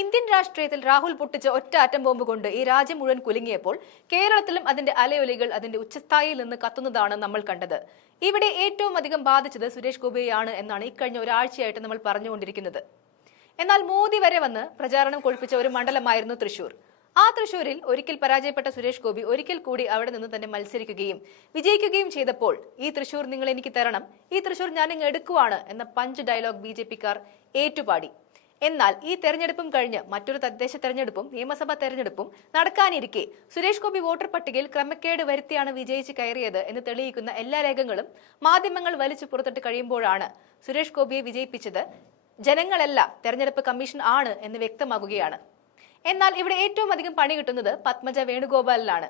Indian രാഷ്ട്രീയത്തിൽ രാഹുൽ പൊട്ടിച്ച ഒറ്റ ആറ്റം ബോംബ് കൊണ്ട് ഈ രാജ്യം മുഴുവൻ കുലുങ്ങിയപ്പോൾ കേരളത്തിലും അതിന്റെ അലയൊലികൾ അതിന്റെ ഉച്ചസ്ഥായിയിൽ നിന്ന് കത്തുന്നതാണ് നമ്മൾ കണ്ടത്. ഇവിടെ ഏറ്റവും അധികം ബാധിച്ചത് സുരേഷ് ഗോപിയെയാണ് എന്നാണ് ഇക്കഴിഞ്ഞ ഒരാഴ്ചയായിട്ട് നമ്മൾ പറഞ്ഞുകൊണ്ടിരിക്കുന്നത്. എന്നാൽ മോദി വരെ വന്ന് പ്രചാരണം കൊഴിപ്പിച്ച ഒരു മണ്ഡലമായിരുന്നു തൃശൂർ. ആ തൃശൂരിൽ ഒരിക്കൽ പരാജയപ്പെട്ട സുരേഷ് ഗോപി ഒരിക്കൽ കൂടി അവിടെ നിന്ന് തന്നെ മത്സരിക്കുകയും വിജയിക്കുകയും ചെയ്തപ്പോൾ ഈ തൃശൂർ നിങ്ങൾ എനിക്ക് തരണം ഈ തൃശൂർ ഞാൻ എടുക്കുവാണ് എന്ന പഞ്ച് ഡയലോഗ് ബി ജെ പിക്കാർ ഏറ്റുപാടി. എന്നാൽ ഈ തെരഞ്ഞെടുപ്പും കഴിഞ്ഞ് മറ്റൊരു തദ്ദേശ തെരഞ്ഞെടുപ്പും നിയമസഭാ തെരഞ്ഞെടുപ്പും നടക്കാനിരിക്കെ. സുരേഷ് ഗോപി വോട്ടർ പട്ടികയിൽ ക്രമക്കേട് വരുത്തിയാണ് വിജയിച്ച് കയറിയത് എന്ന് തെളിയിക്കുന്ന എല്ലാ രേഖകളും മാധ്യമങ്ങൾ വലിച്ചു പുറത്തിട്ട് കഴിയുമ്പോഴാണ് സുരേഷ് ഗോപിയെ വിജയിപ്പിച്ചത് ജനങ്ങളല്ല തെരഞ്ഞെടുപ്പ് കമ്മീഷൻ ആണ് എന്ന് വ്യക്തമാകുകയാണ്. എന്നാൽ ഇവിടെ ഏറ്റവും അധികം പണി കിട്ടുന്നത് പത്മജ വേണുഗോപാലിനാണ്.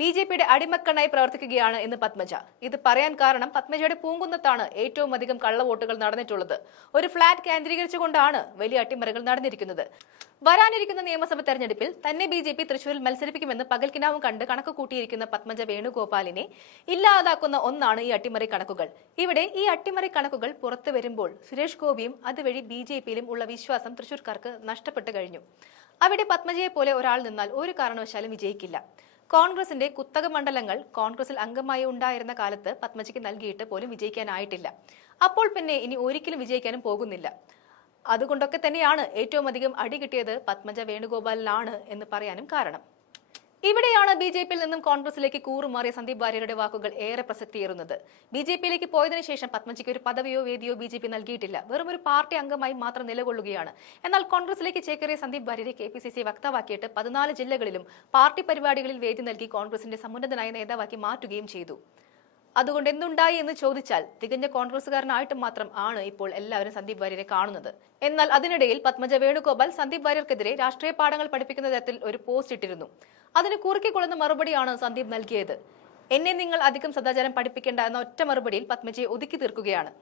ബി ജെ പിയുടെ അടിമക്കണ്ണായി പ്രവർത്തിക്കുകയാണ് എന്ന് പത്മജ. ഇത് പറയാൻ കാരണം പത്മജയുടെ പൂങ്കുന്നത്താണ് ഏറ്റവും അധികം കള്ളവോട്ടുകൾ നടന്നിട്ടുള്ളത്. ഒരു ഫ്ളാറ്റ് കേന്ദ്രീകരിച്ചുകൊണ്ടാണ് വലിയ അട്ടിമറികൾ നടന്നിരിക്കുന്നത്. വരാനിരിക്കുന്ന നിയമസഭ തെരഞ്ഞെടുപ്പിൽ തന്നെ ബി ജെ പി തൃശൂരിൽ മത്സരിപ്പിക്കുമെന്ന് പകൽക്കിനാവും കണ്ട് കണക്ക് കൂട്ടിയിരിക്കുന്ന പത്മജ വേണുഗോപാലിനെ ഇല്ലാതാക്കുന്ന ഒന്നാണ് ഈ അട്ടിമറി കണക്കുകൾ. ഇവിടെ ഈ അട്ടിമറി കണക്കുകൾ പുറത്തു വരുമ്പോൾ സുരേഷ് ഗോപിയും അതുവഴി ബി ജെ പിയിലും ഉള്ള വിശ്വാസം തൃശൂർക്കാർക്ക് നഷ്ടപ്പെട്ടു കഴിഞ്ഞു. അവിടെ പത്മജയെ പോലെ ഒരാൾ നിന്നാൽ ഒരു കാരണവശാലും വിജയിക്കില്ല. കോൺഗ്രസിന്റെ കുത്തക മണ്ഡലങ്ങൾ കോൺഗ്രസിൽ അംഗമായി ഉണ്ടായിരുന്ന കാലത്ത് പത്മജിക്ക് നൽകിയിട്ട് പോലും വിജയിക്കാനായിട്ടില്ല. അപ്പോൾ പിന്നെ ഇനി ഒരിക്കലും വിജയിക്കാനും പോകുന്നില്ല. അതുകൊണ്ടൊക്കെ തന്നെയാണ് ഏറ്റവും അധികം അടി കിട്ടിയത് പത്മജ വേണുഗോപാലിനാണ് എന്ന് പറയാനും കാരണം. ഇവിടെയാണ് ബി ജെ പിയിൽ നിന്നും കോൺഗ്രസിലേക്ക് കൂറുമാറിയ സന്ദീപ് വാര്യരുടെ വാക്കുകൾ ഏറെ പ്രസക്തിയേറുന്നത്. ബി ജെ പിയിലേക്ക് പോയതിനു ശേഷം പത്മജിക്ക് ഒരു പദവിയോ വേദിയോ ബി ജെ പി നൽകിയിട്ടില്ല. വെറും ഒരു പാർട്ടി അംഗമായി മാത്രം നിലകൊള്ളുകയാണ്. എന്നാൽ കോൺഗ്രസിലേക്ക് ചേക്കേറിയ സന്ദീപ് വാര്യരെ കെ പി സി സി വക്താവാക്കിയിട്ട് പതിനാല് ജില്ലകളിലും പാർട്ടി പരിപാടികളിൽ വേദി നൽകി കോൺഗ്രസിന്റെ സമുന്നതനായ നേതാവാക്കി മാറ്റുകയും ചെയ്തു. അതുകൊണ്ട് എന്തുണ്ടായി എന്ന് ചോദിച്ചാൽ തികഞ്ഞ കോൺഗ്രസുകാരനായിട്ട് മാത്രം ആണ് ഇപ്പോൾ എല്ലാവരും സന്ദീപ് വാര്യരെ കാണുന്നത്. എന്നാൽ അതിനിടയിൽ പത്മജ വേണുഗോപാൽ സന്ദീപ് വാര്യർക്കെതിരെ രാഷ്ട്രീയ പാഠങ്ങൾ പഠിപ്പിക്കുന്ന തരത്തിൽ ഒരു പോസ്റ്റ് ഇട്ടിരുന്നു. അതിന് കുറുക്കിക്കൊള്ളുന്ന മറുപടിയാണ് സന്ദീപ് നൽകിയത്. എന്നെ നിങ്ങൾ അധികം സദാചാരം പഠിപ്പിക്കേണ്ട എന്ന ഒറ്റ മറുപടിയിൽ പത്മജയെ ഒതുക്കി തീർക്കുകയാണ്.